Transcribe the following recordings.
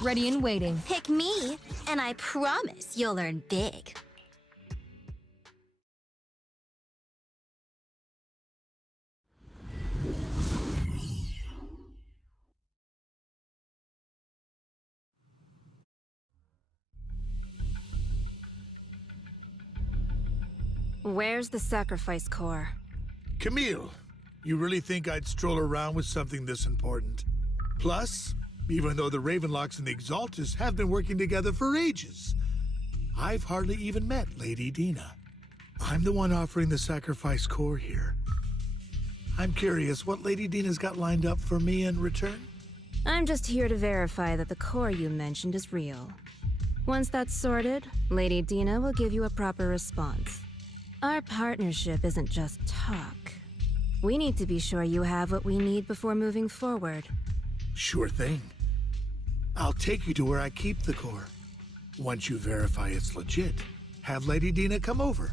Ready and waiting. Pick me, and I promise you'll learn big. Where's the sacrifice core? Camille, you really think I'd stroll around with something this important? Plus, even though the Ravenlocks and the Exaltus have been working together for ages, I've hardly even met Lady Dina. I'm the one offering the sacrifice core here. I'm curious what Lady Dina's got lined up for me in return? I'm just here to verify that the core you mentioned is real. Once that's sorted, Lady Dina will give you a proper response. Our partnership isn't just talk. We need to be sure you have what we need before moving forward. Sure thing. I'll take you to where I keep the core. Once you verify it's legit, have Lady Dina come over.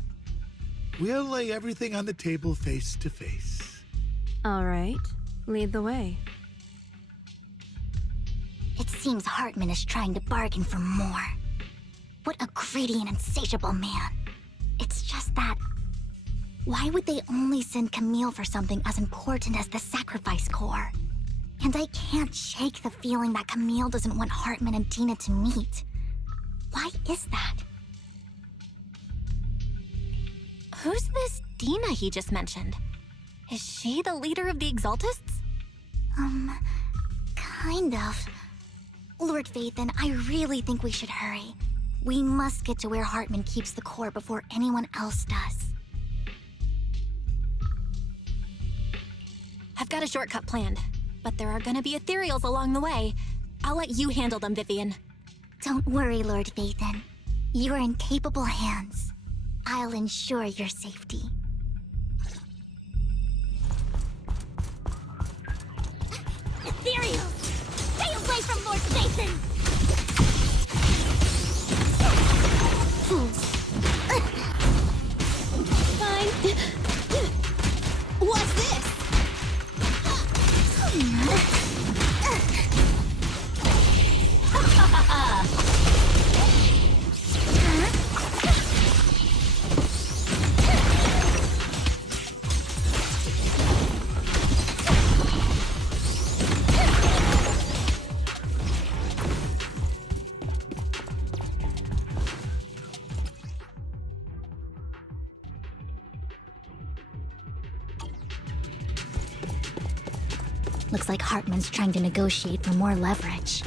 We'll lay everything on the table face to face. All right, lead the way. It seems Hartman is trying to bargain for more. What a greedy and insatiable man. It's just that... why would they only send Camille for something as important as the sacrifice core? And I can't shake the feeling that Camille doesn't want Hartman and Dina to meet. Why is that? Who's this Dina he just mentioned? Is she the leader of the Exaltists? Kind of. Lord Vathan, I really think we should hurry. We must get to where Hartman keeps the core before anyone else does. I've got a shortcut planned, but there are gonna be ethereals along the way. I'll let you handle them, Vivian. Don't worry, Lord Vathan. You're in capable hands. I'll ensure your safety. Ethereals! Stay away from Lord Vathan! Fine. What's this? Looks like Hartman's trying to negotiate for more leverage.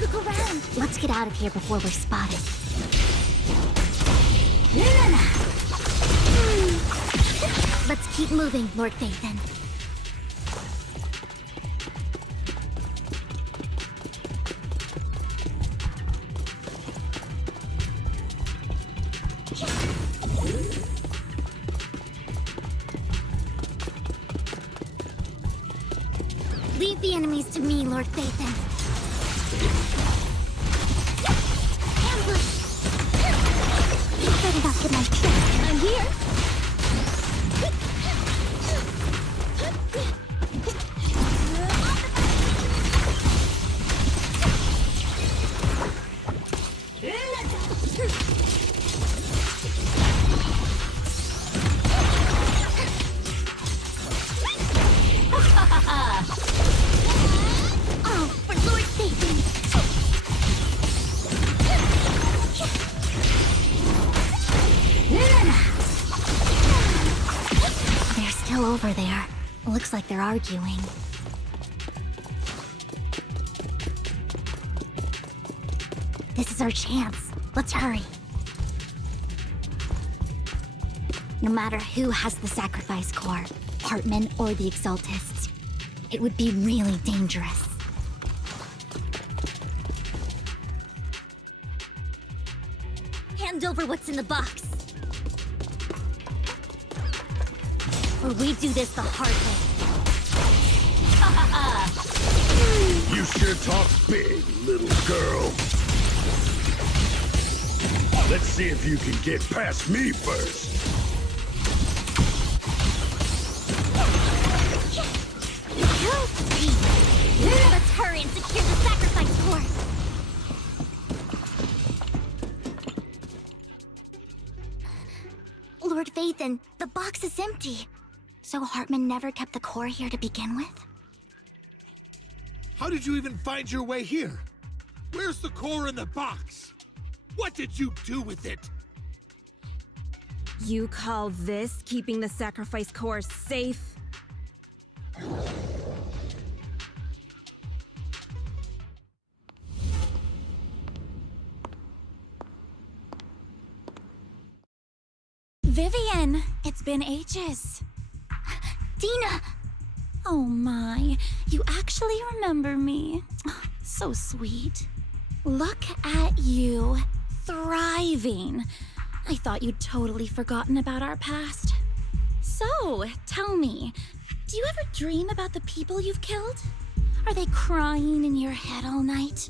Look around! Let's get out of here before we're spotted. Let's keep moving, Lord Vathan. Leave the enemies to me, Lord Vathan. Ambush! You better not get my trick. I'm here. Over there. Looks like they're arguing. This is our chance. Let's hurry. No matter who has the sacrifice core, Hartman or the Exaltists, it would be really dangerous. Hand over what's in the box. Or we do this the hard way. You sure talk big, little girl. Let's see if you can get past me first. Phaethon, the box is empty. So Hartman never kept the core here to begin with? How did you even find your way here? Where's the core in the box? What did you do with it? You call this keeping the sacrifice core safe? Vivian, it's been ages. Dina! Oh my, you actually remember me. So sweet. Look at you, thriving. I thought you'd totally forgotten about our past. So, tell me, do you ever dream about the people you've killed? Are they crying in your head all night?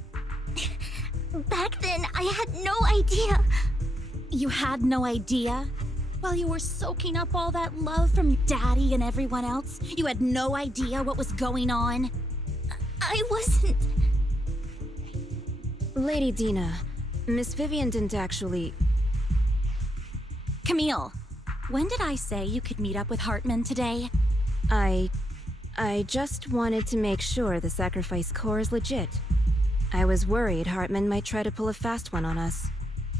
Back then, I had no idea. You had no idea? While you were soaking up all that love from Daddy and everyone else, you had no idea what was going on? I wasn't... Lady Dina, Miss Vivian didn't actually... Camille, when did I say you could meet up with Hartman today? I just wanted to make sure the sacrifice core is legit. I was worried Hartman might try to pull a fast one on us.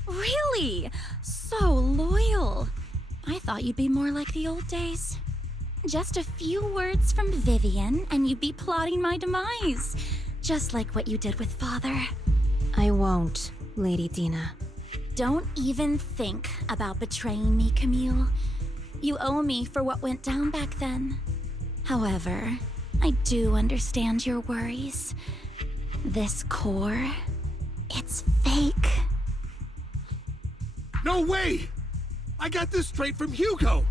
Really? So loyal. I thought you'd be more like the old days. Just a few words from Vivian and you'd be plotting my demise. Just like what you did with Father. I won't, Lady Dina. Don't even think about betraying me, Camille. You owe me for what went down back then. However, I do understand your worries. This core, it's fake. No way! I got this straight from Hugo!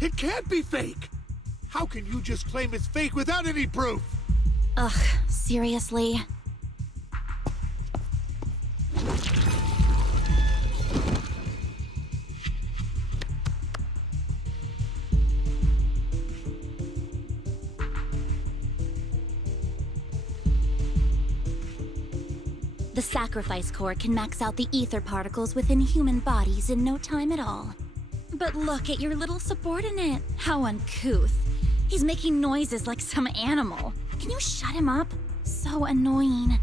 It can't be fake! How can you just claim it's fake without any proof? Ugh, seriously? The sacrifice core can max out the ether particles within human bodies in no time at all. But look at your little subordinate. How uncouth. He's making noises like some animal. Can you shut him up? So annoying.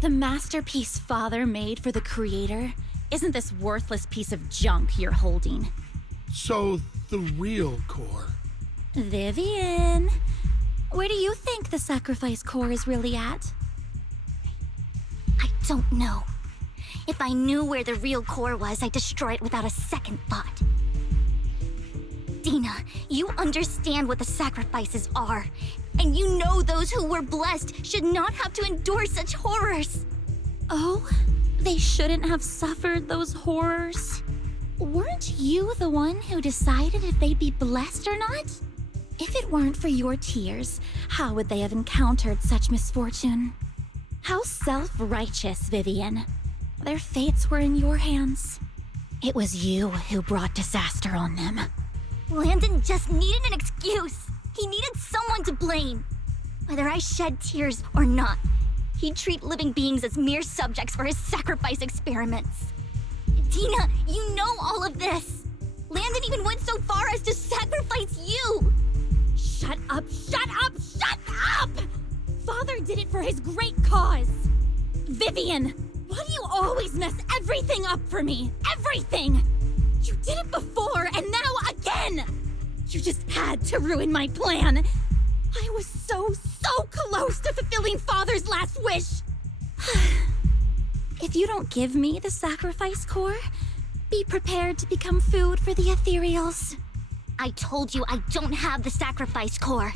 The masterpiece Father made for the Creator isn't this worthless piece of junk you're holding. So, the real core. Vivian, where do you think the sacrifice core is really at? I don't know. If I knew where the real core was, I'd destroy it without a second thought. Dina, you understand what the sacrifices are. And you know those who were blessed should not have to endure such horrors. Oh, they shouldn't have suffered those horrors. Weren't you the one who decided if they'd be blessed or not? If it weren't for your tears, how would they have encountered such misfortune? How self-righteous, Vivian. Their fates were in your hands. It was you who brought disaster on them. Landon just needed an excuse. He needed someone to blame. Whether I shed tears or not, he'd treat living beings as mere subjects for his sacrifice experiments. Dina, you know all of this. Landon even went so far as to sacrifice you. Shut up, shut up, shut up! Father did it for his great cause. Vivian, why do you always mess everything up for me? Everything! You did it before, and now again! You just had to ruin my plan. I was so close to fulfilling Father's last wish. If you don't give me the sacrifice core, be prepared to become food for the ethereals. I told you I don't have the sacrifice core.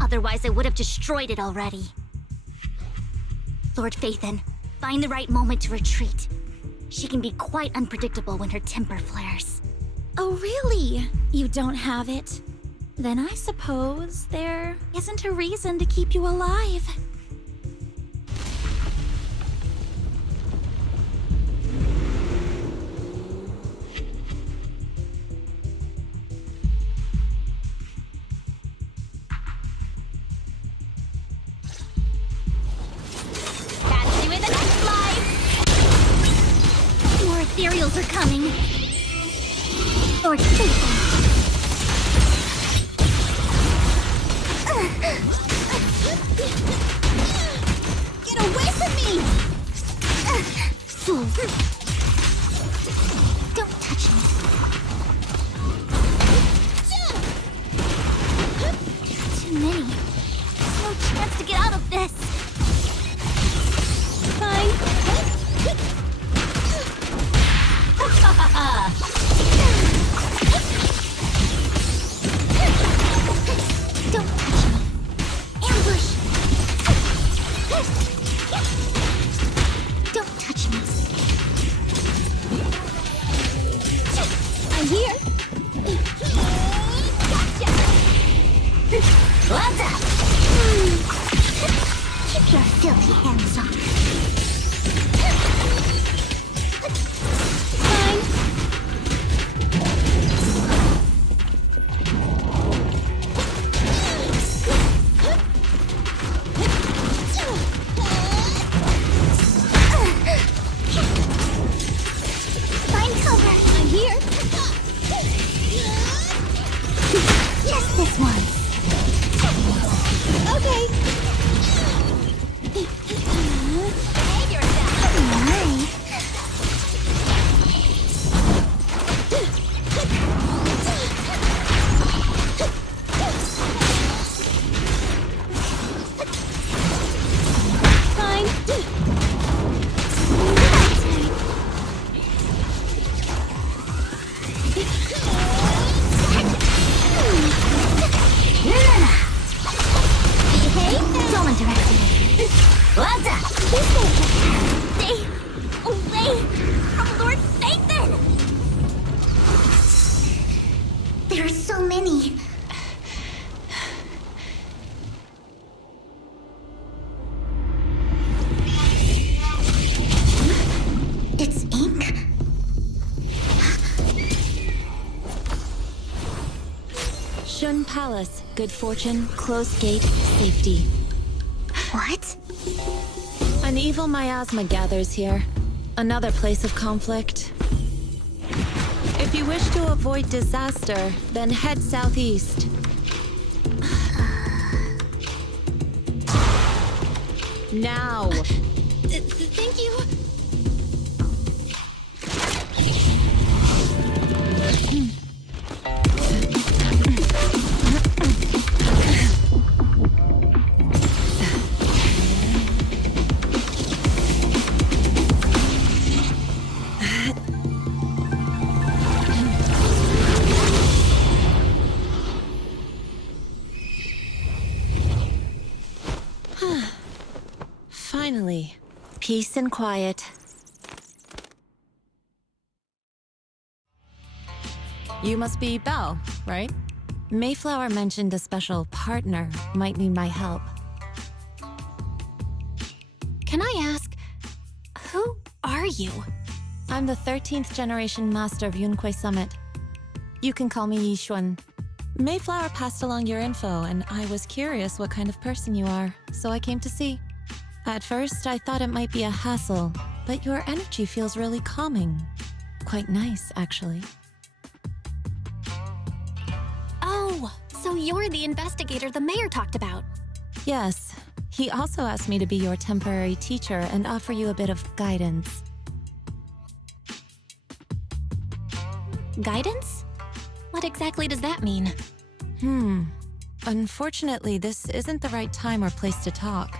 Otherwise, I would have destroyed it already. Lord Phaethon, find the right moment to retreat. She can be quite unpredictable when her temper flares. Oh, really? You don't have it? Then I suppose there isn't a reason to keep you alive. Catch you in the next life! More ethereals are coming. Lord Phaethon, Get away from me! Fool. Don't touch me. Too many. No chance to get out of this. Fine. Don't touch me. Ambush. Don't touch me. I'm here. Gotcha. What's up? Keep your filthy hands off. Fine. Find cover. I'm here. Just this once. Okay. Behave yourself. Nice. Fine. Behave. Don't interrupt me. What's up? Stay away from Lord Nathan! There are so many. It's ink. Shun Palace, good fortune, closed gate, safety. What? An evil miasma gathers here. Another place of conflict. If you wish to avoid disaster, then head southeast. Now! Thank you. Finally, peace and quiet. You must be Belle, right? Mayflower mentioned a special partner might need my help. Can I ask, who are you? I'm the 13th generation master of Yunque Summit. You can call me Yixuan. Mayflower passed along your info, and I was curious what kind of person you are, so I came to see. At first, I thought it might be a hassle, but your energy feels really calming. Quite nice, actually. Oh, so you're the investigator the mayor talked about. Yes. He also asked me to be your temporary teacher and offer you a bit of guidance. Guidance? What exactly does that mean? Unfortunately, this isn't the right time or place to talk.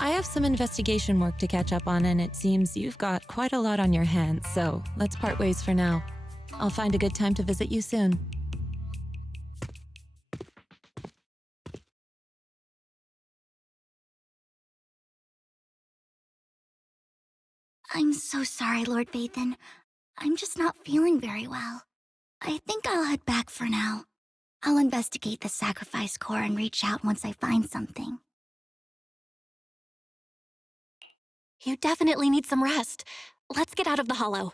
I have some investigation work to catch up on, and it seems you've got quite a lot on your hands, so let's part ways for now. I'll find a good time to visit you soon. I'm so sorry, Lord Vathan. I'm just not feeling very well. I think I'll head back for now. I'll investigate the sacrifice core and reach out once I find something. You definitely need some rest. Let's get out of the hollow.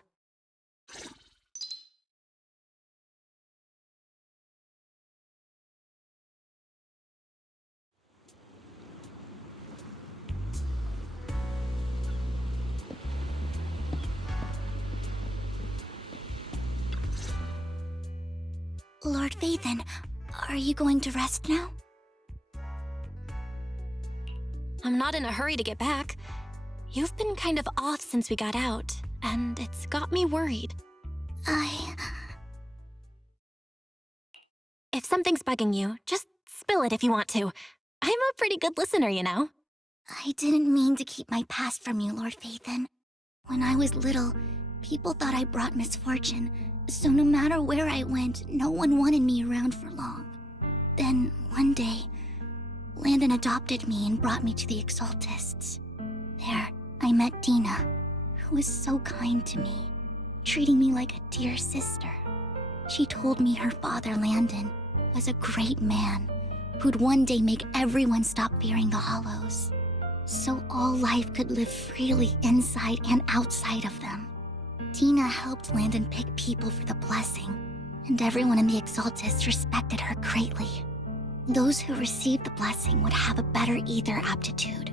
Lord Vathan, are you going to rest now? I'm not in a hurry to get back. You've been kind of off since we got out, and it's got me worried. If something's bugging you, just spill it if you want to. I'm a pretty good listener, you know. I didn't mean to keep my past from you, Lord Phaethon. When I was little, people thought I brought misfortune, so no matter where I went, no one wanted me around for long. Then, one day, Landon adopted me and brought me to the Exaltists. There, I met Dina, who was so kind to me, treating me like a dear sister. She told me her father, Landon, was a great man who'd one day make everyone stop fearing the Hollows, so all life could live freely inside and outside of them. Dina helped Landon pick people for the blessing, and everyone in the Exaltists respected her greatly. Those who received the blessing would have a better ether aptitude,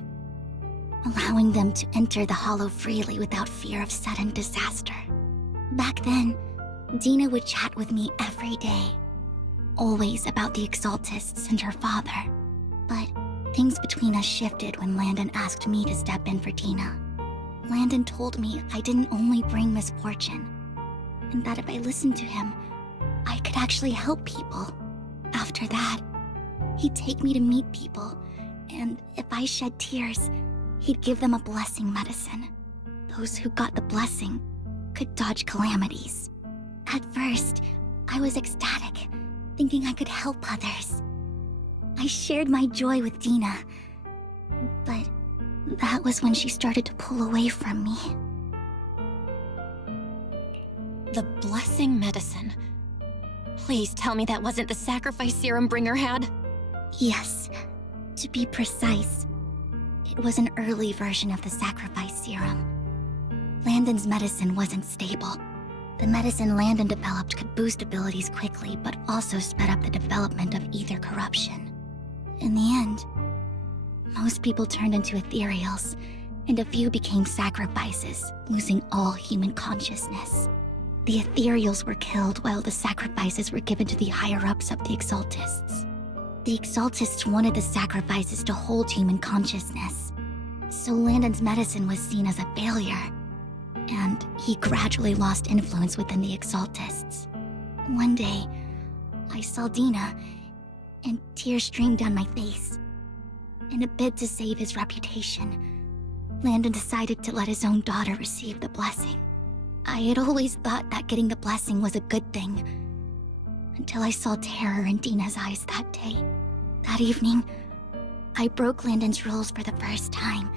allowing them to enter the Hollow freely without fear of sudden disaster. Back then, Dina would chat with me every day, always about the Exaltists and her father. But things between us shifted when Landon asked me to step in for Dina. Landon told me I didn't only bring misfortune, and that if I listened to him, I could actually help people. After that, he'd take me to meet people, and if I shed tears, he'd give them a blessing medicine. Those who got the blessing could dodge calamities. At first, I was ecstatic, thinking I could help others. I shared my joy with Dina, but that was when she started to pull away from me. The blessing medicine. Please tell me that wasn't the sacrifice serum Bringer had. Yes, to be precise, it was an early version of the sacrifice serum. Landon's medicine wasn't stable. The medicine Landon developed could boost abilities quickly, but also sped up the development of ether corruption. In the end, most people turned into ethereals, and a few became sacrifices, losing all human consciousness. The ethereals were killed while the sacrifices were given to the higher-ups of the Exaltists. The Exaltists wanted the sacrifices to hold human consciousness, so Landon's medicine was seen as a failure, and he gradually lost influence within the Exaltists. One day, I saw Dina, and tears streamed down my face. In a bid to save his reputation, Landon decided to let his own daughter receive the blessing. I had always thought that getting the blessing was a good thing, until I saw terror in Dina's eyes that day. That evening, I broke Landon's rules for the first time,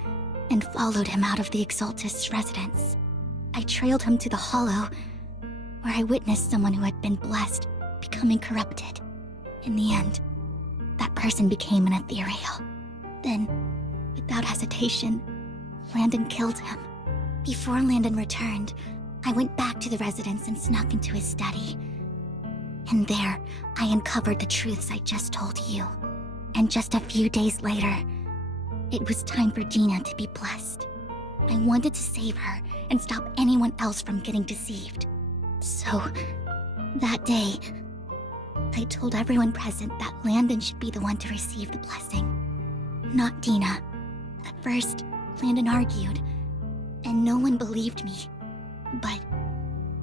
and followed him out of the Exaltist's residence. I trailed him to the Hollow, where I witnessed someone who had been blessed becoming corrupted. In the end, that person became an ethereal. Then, without hesitation, Landon killed him. Before Landon returned, I went back to the residence and snuck into his study. And there, I uncovered the truths I just told you. And just a few days later, it was time for Dina to be blessed. I wanted to save her and stop anyone else from getting deceived. So, that day, I told everyone present that Landon should be the one to receive the blessing, not Dina. At first, Landon argued, and no one believed me. But,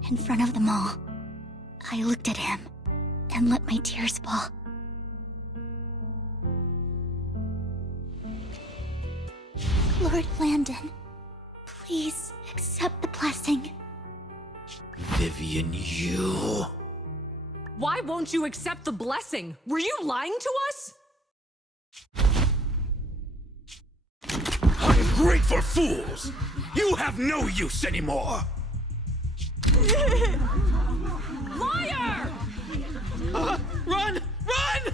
in front of them all, I looked at him and let my tears fall. Lord Landon, please accept the blessing. Vivian, you... Why won't you accept the blessing? Were you lying to us? Ungrateful fools! You have no use anymore! Liar! Run! Run!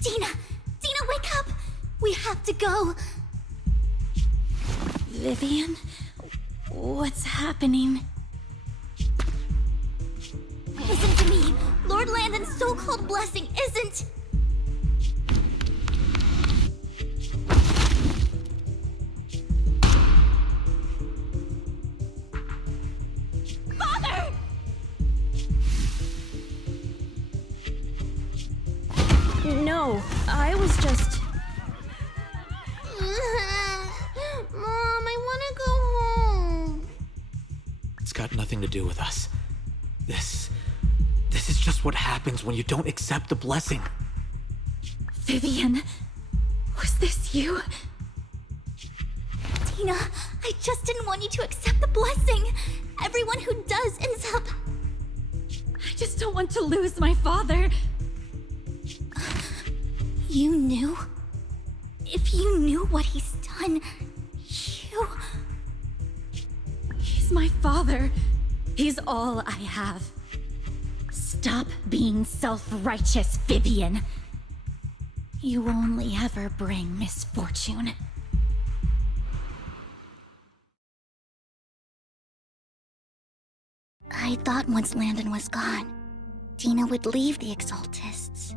Dina! Dina, wake up! We have to go! Vivian? What's happening? Listen to me! Lord Landon's so-called blessing isn't... Father! No, I was just... It's got nothing to do with us. This is just what happens when you don't accept the blessing. Vivian, was this you? Tina, I just didn't want you to accept the blessing. Everyone who does ends up... I just don't want to lose my father. You knew? If you knew what he's done, you... He's my father. He's all I have. Stop being self-righteous, Vivian. You only ever bring misfortune. I thought once Landon was gone, Tina would leave the Exaltists.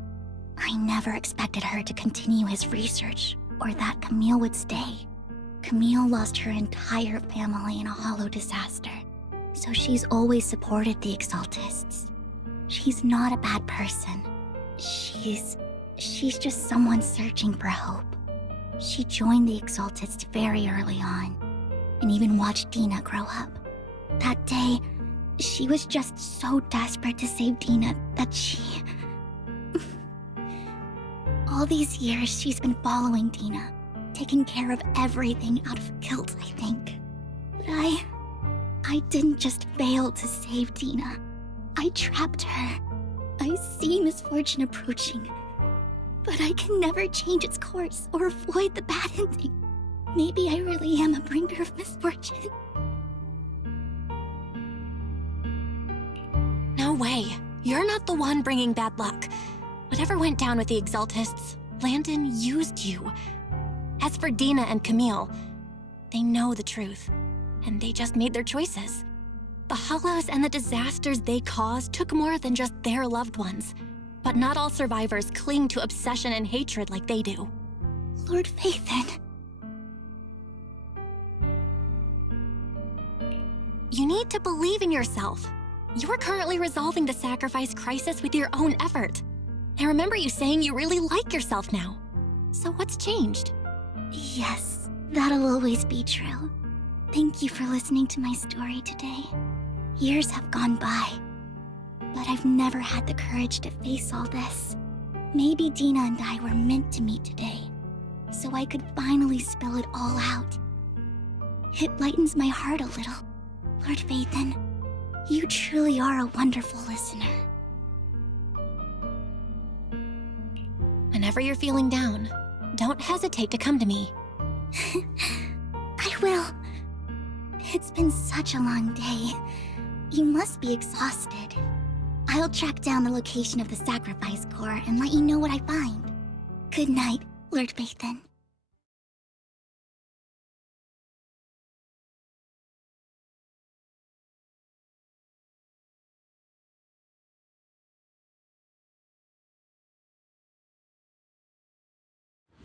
I never expected her to continue his research, or that Camille would stay. Camille lost her entire family in a hollow disaster, so she's always supported the Exaltists. She's not a bad person. She's just someone searching for hope. She joined the Exaltists very early on, and even watched Dina grow up. That day, she was just so desperate to save Dina that she... All these years, she's been following Dina, taking care of everything out of guilt, I think. But I didn't just fail to save Dina. I trapped her. I see misfortune approaching, but I can never change its course or avoid the bad ending. Maybe I really am a bringer of misfortune. No way. You're not the one bringing bad luck. Whatever went down with the Exaltists, Landon used you. As for Dina and Camille, they know the truth, and they just made their choices. The Hollows and the disasters they caused took more than just their loved ones. But not all survivors cling to obsession and hatred like they do. Lord Phaethon. You need to believe in yourself. You're currently resolving the sacrifice crisis with your own effort. I remember you saying you really like yourself now. So what's changed? Yes, that'll always be true. Thank you for listening to my story today. Years have gone by, but I've never had the courage to face all this. Maybe Dina and I were meant to meet today, so I could finally spill it all out. It lightens my heart a little. Lord Phaethon, you truly are a wonderful listener. Whenever you're feeling down, don't hesitate to come to me. I will. It's been such a long day. You must be exhausted. I'll track down the location of the sacrifice core and let you know what I find. Good night, Lord Phaethon.